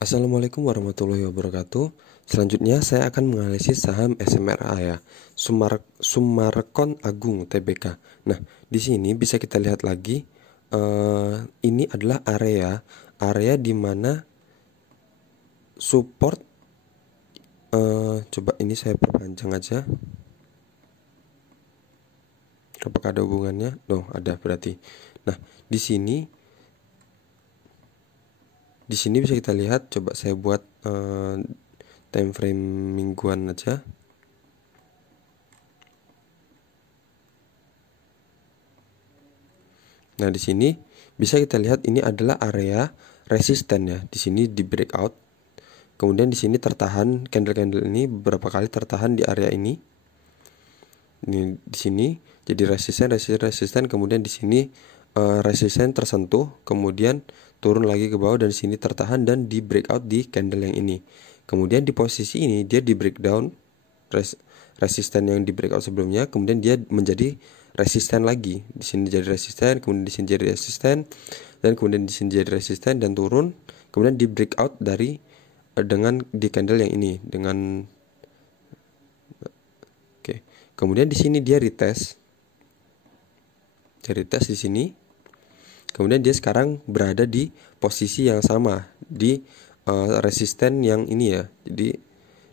Assalamualaikum warahmatullahi wabarakatuh. Selanjutnya saya akan menganalisis saham SMRA ya, Summarecon Agung Tbk. Nah, di sini bisa kita lihat lagi, ini adalah area di mana support. Coba ini saya perpanjang aja. Apakah ada hubungannya? Oh, ada berarti. Nah, di sini bisa kita lihat. Coba saya buat time frame mingguan aja. Nah, di sini bisa kita lihat ini adalah area resisten ya. Di sini di breakout. Kemudian di sini tertahan, candle-candle ini beberapa kali tertahan di area ini. Ini di sini jadi resisten, kemudian di sini resisten tersentuh, kemudian turun lagi ke bawah dan di sini tertahan dan di breakout di candle yang ini. Kemudian di posisi ini dia di breakdown resisten yang di breakout sebelumnya, kemudian dia menjadi resisten lagi. Di sini jadi resisten, kemudian di sini jadi resisten, dan kemudian di sini jadi resisten dan turun, kemudian di breakout dari dengan di candle yang ini dengan oke. Kemudian di sini dia retest. Di sini. Kemudian dia sekarang berada di posisi yang sama di resisten yang ini ya. Jadi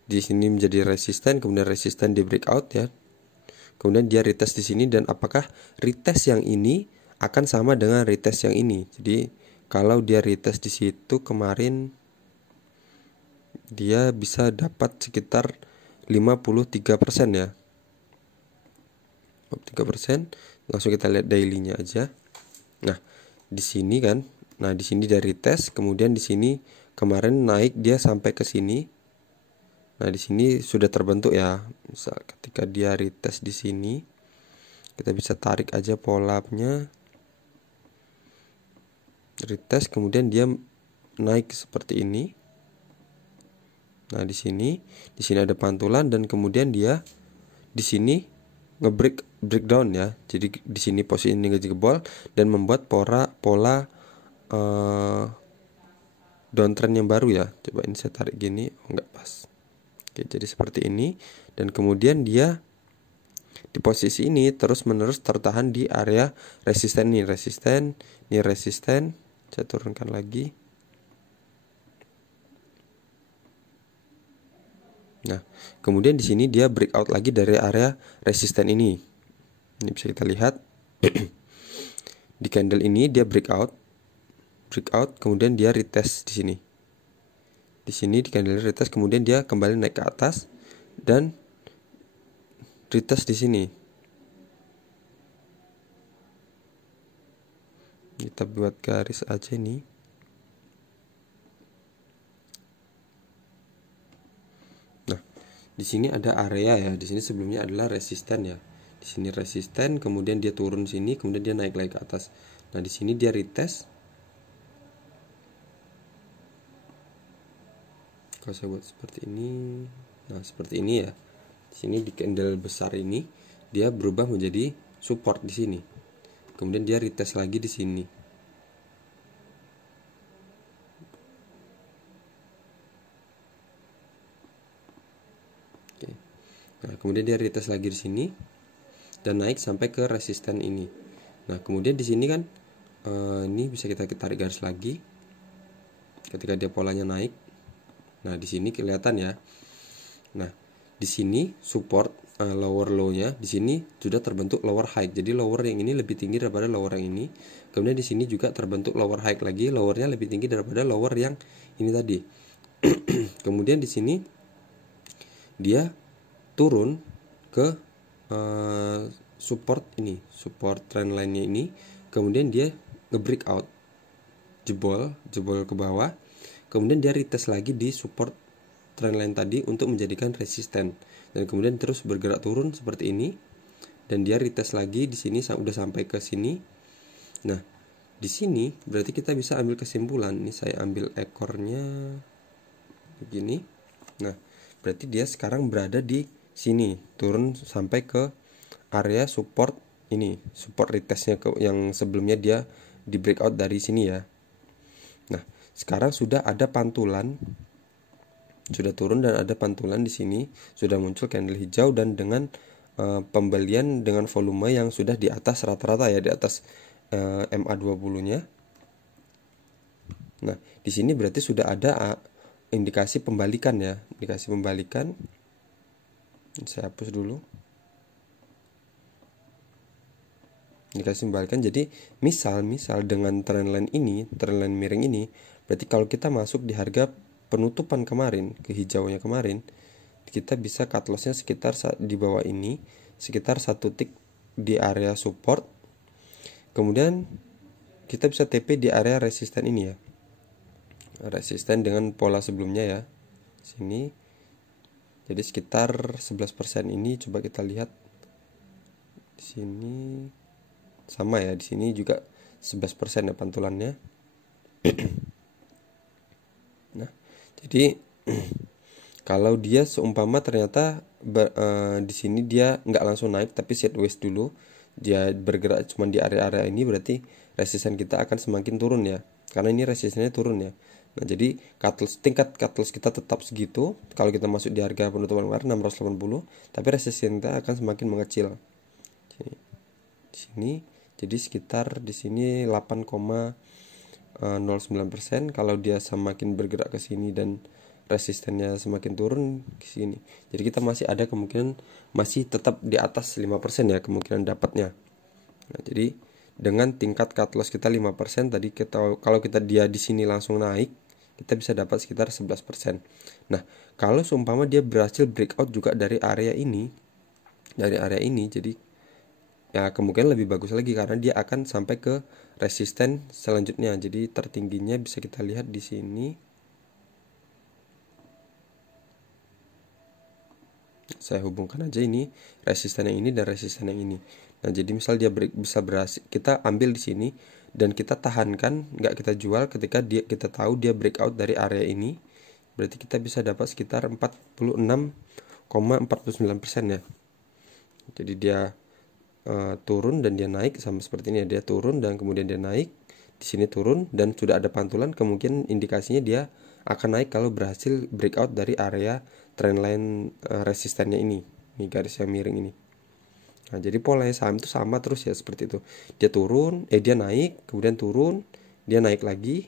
di sini menjadi resisten, kemudian resisten di breakout ya. Kemudian dia retest di sini, dan apakah retest yang ini akan sama dengan retest yang ini? Jadi kalau dia retest di situ kemarin dia bisa dapat sekitar 53% ya. 53%. Langsung kita lihat daily-nya aja. Nah, di sini kan. Nah, di sini dari retest, kemudian di sini kemarin naik dia sampai ke sini. Nah, di sini sudah terbentuk ya. Misal ketika dia retest di sini, kita bisa tarik aja polanya. Retest, kemudian dia naik seperti ini. Nah, di sini ada pantulan, dan kemudian dia di sini breakdown ya. Jadi di sini posisi ini ngejebol dan membuat pola downtrend yang baru ya. Coba ini saya tarik gini, enggak pas. Oke, jadi seperti ini, dan kemudian dia di posisi ini terus-menerus tertahan di area resisten ini, resisten. Saya turunkan lagi. Nah, kemudian di sini dia breakout lagi dari area resisten ini. Ini bisa kita lihat. Di candle ini dia breakout, kemudian dia retest di sini. Di sini di candle retest, kemudian dia kembali naik ke atas dan retest di sini. Kita buat garis aja nih. Nah, di sini ada area ya. Di sini sebelumnya adalah resisten ya. Di sini resisten, kemudian dia turun sini, kemudian dia naik lagi ke atas. Nah, di sini dia retest. Kalau saya buat seperti ini, nah seperti ini ya. Di sini di candle besar ini dia berubah menjadi support di sini. Kemudian dia retest lagi di sini. Oke. Nah, kemudian dia retest lagi di sini dan naik sampai ke resisten ini. Nah, kemudian di sini kan ini bisa kita tarik garis lagi. Ketika dia polanya naik. Nah, di sini kelihatan ya. Nah, di sini support lower low-nya di sini sudah terbentuk lower high. Jadi lower yang ini lebih tinggi daripada lower yang ini. Kemudian di sini juga terbentuk lower high lagi, lowernya lebih tinggi daripada lower yang ini tadi. Kemudian di sini dia turun ke support ini, support trend line-nya ini. Kemudian dia nge-breakout, jebol ke bawah. Kemudian dia retest lagi di support trendline tadi untuk menjadikan resisten, dan kemudian terus bergerak turun seperti ini, dan dia retest lagi di sini udah sampai ke sini. Nah, di sini berarti kita bisa ambil kesimpulan. Ini saya ambil ekornya begini. Nah, berarti dia sekarang berada di sini, turun sampai ke area support ini, support retestnya yang sebelumnya dia di breakout dari sini ya. Nah, sekarang sudah ada pantulan, sudah turun dan ada pantulan di sini, sudah muncul candle hijau dan dengan pembelian dengan volume yang sudah di atas rata-rata ya, di atas MA20-nya. Nah, di sini berarti sudah ada indikasi pembalikan ya, indikasi pembalikan. Saya hapus dulu. Indikasi pembalikan. Jadi misal dengan trendline ini, trendline miring ini, berarti kalau kita masuk di harga penutupan kemarin, ke hijaunya kemarin, kita bisa cut lossnya sekitar di bawah ini, sekitar 1 tick di area support. Kemudian kita bisa TP di area resisten ini ya, resisten dengan pola sebelumnya ya, sini. Jadi sekitar 11% ini coba kita lihat di sini sama ya, di sini juga 11% ya pantulannya. Nah, jadi kalau dia seumpama ternyata di sini dia nggak langsung naik tapi sideways dulu, dia bergerak cuma di area-area ini, berarti resisten kita akan semakin turun ya, karena ini resistennya turun ya. Nah, jadi tingkat cut loss kita tetap segitu kalau kita masuk di harga penutupan kemarin 680, tapi resisten kita akan semakin mengecil. Di sini jadi sekitar di sini 8,09%. Kalau dia semakin bergerak ke sini dan resistennya semakin turun ke sini, jadi kita masih ada kemungkinan masih tetap di atas 5% ya kemungkinan dapatnya. Nah, jadi dengan tingkat cut loss kita 5%, tadi kita kalau dia di sini langsung naik, kita bisa dapat sekitar 11%. Nah, kalau seumpama dia berhasil breakout juga dari area ini, jadi ya kemungkinan lebih bagus lagi karena dia akan sampai ke resisten selanjutnya. Jadi tertingginya bisa kita lihat di sini. Saya hubungkan aja ini resisten yang ini dan resisten yang ini. Nah, jadi misal dia bisa berhasil, kita ambil di sini dan kita tahankan, nggak kita jual ketika kita tahu dia breakout dari area ini. Berarti kita bisa dapat sekitar 46,49% ya. Jadi dia turun dan dia naik sama seperti ini ya, dia turun dan kemudian dia naik, di sini turun dan sudah ada pantulan, kemungkinan indikasinya dia akan naik kalau berhasil breakout dari area trendline resistennya ini garis yang miring ini. Nah, jadi pola saham itu sama terus ya, seperti itu. Dia turun, dia naik, kemudian turun, dia naik lagi.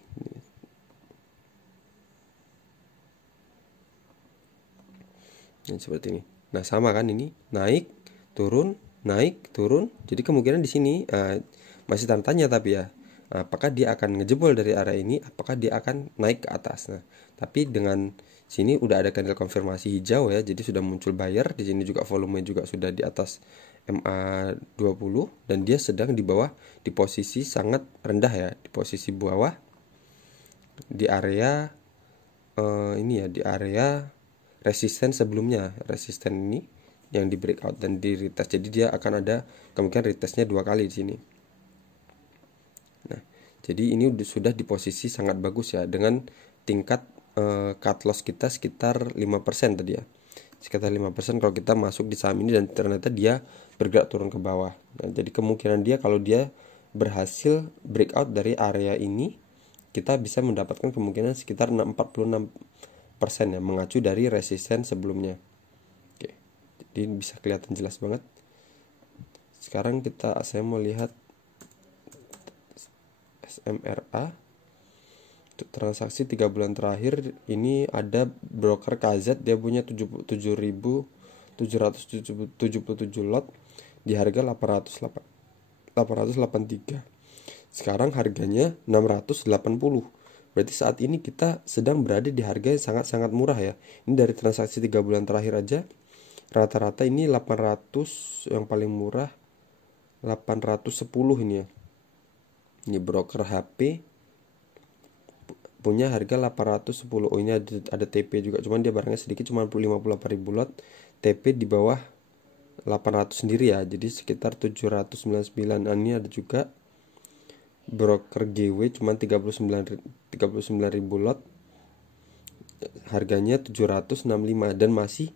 Nah, seperti ini. Nah, sama kan ini, naik, turun, naik, turun. Jadi kemungkinan di sini masih tanda tanya tapi ya, apakah dia akan ngejebol dari area ini, apakah dia akan naik ke atas. Nah, tapi dengan sini udah ada candle konfirmasi hijau ya, jadi sudah muncul buyer. Di sini juga volume juga sudah di atas MA20 dan dia sedang di bawah, di posisi sangat rendah ya, di posisi bawah di area ini ya, di area resisten sebelumnya, resisten ini yang di breakout dan di retest. Jadi dia akan ada kemungkinan retestnya 2 kali di sini. Nah, jadi ini sudah di posisi sangat bagus ya, dengan tingkat cut loss kita sekitar 5% tadi ya. Sekitar 5% kalau kita masuk di saham ini dan ternyata dia bergerak turun ke bawah. Nah, jadi kemungkinan dia kalau dia berhasil breakout dari area ini, kita bisa mendapatkan kemungkinan sekitar 46% ya, mengacu dari resisten sebelumnya. Jadi bisa kelihatan jelas banget. Sekarang saya mau lihat SMRA untuk transaksi 3 bulan terakhir. Ini ada broker KZ, dia punya 7.777 lot di harga 883. Sekarang harganya 680. Berarti saat ini kita sedang berada di harga yang sangat-sangat murah ya. Ini dari transaksi 3 bulan terakhir aja rata-rata ini 800, yang paling murah 810 ini ya. Ini broker HP punya harga 810. Oh, ini ada TP juga, cuman dia barangnya sedikit, cuma 58.000 lot. TP di bawah 800 sendiri ya, jadi sekitar 799. Ini ada juga broker GW cuma 39.000 lot, harganya 765 dan masih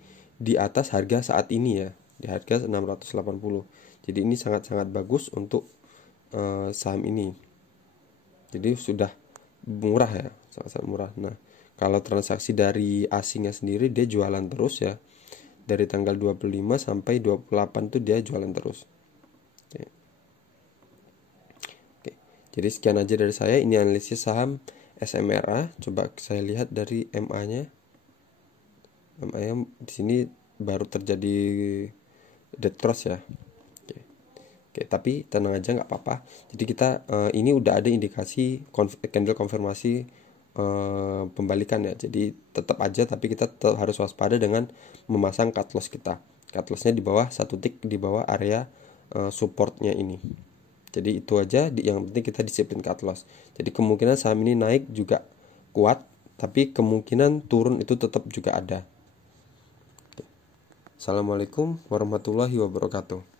di atas harga saat ini ya, di harga 680. Jadi ini sangat-sangat bagus untuk saham ini. Jadi sudah murah ya, sangat-sangat murah. Nah, kalau transaksi dari asingnya sendiri dia jualan terus ya. Dari tanggal 25 sampai 28 tuh dia jualan terus. Oke. Oke. Jadi sekian aja dari saya. Ini analisis saham SMRA. Coba saya lihat dari MA-nya. MA-nya di sini baru terjadi dead cross ya. Oke, tapi tenang aja, nggak apa-apa. Jadi kita ini udah ada indikasi candle konfirmasi pembalikan ya. Jadi tetap aja, tapi kita tetap harus waspada dengan memasang cut loss kita. Cut lossnya di bawah satu tick, di bawah area supportnya ini. Jadi itu aja. Yang penting kita disiplin cut loss. Jadi kemungkinan saham ini naik juga kuat, tapi kemungkinan turun itu tetap juga ada. Assalamualaikum warahmatullahi wabarakatuh.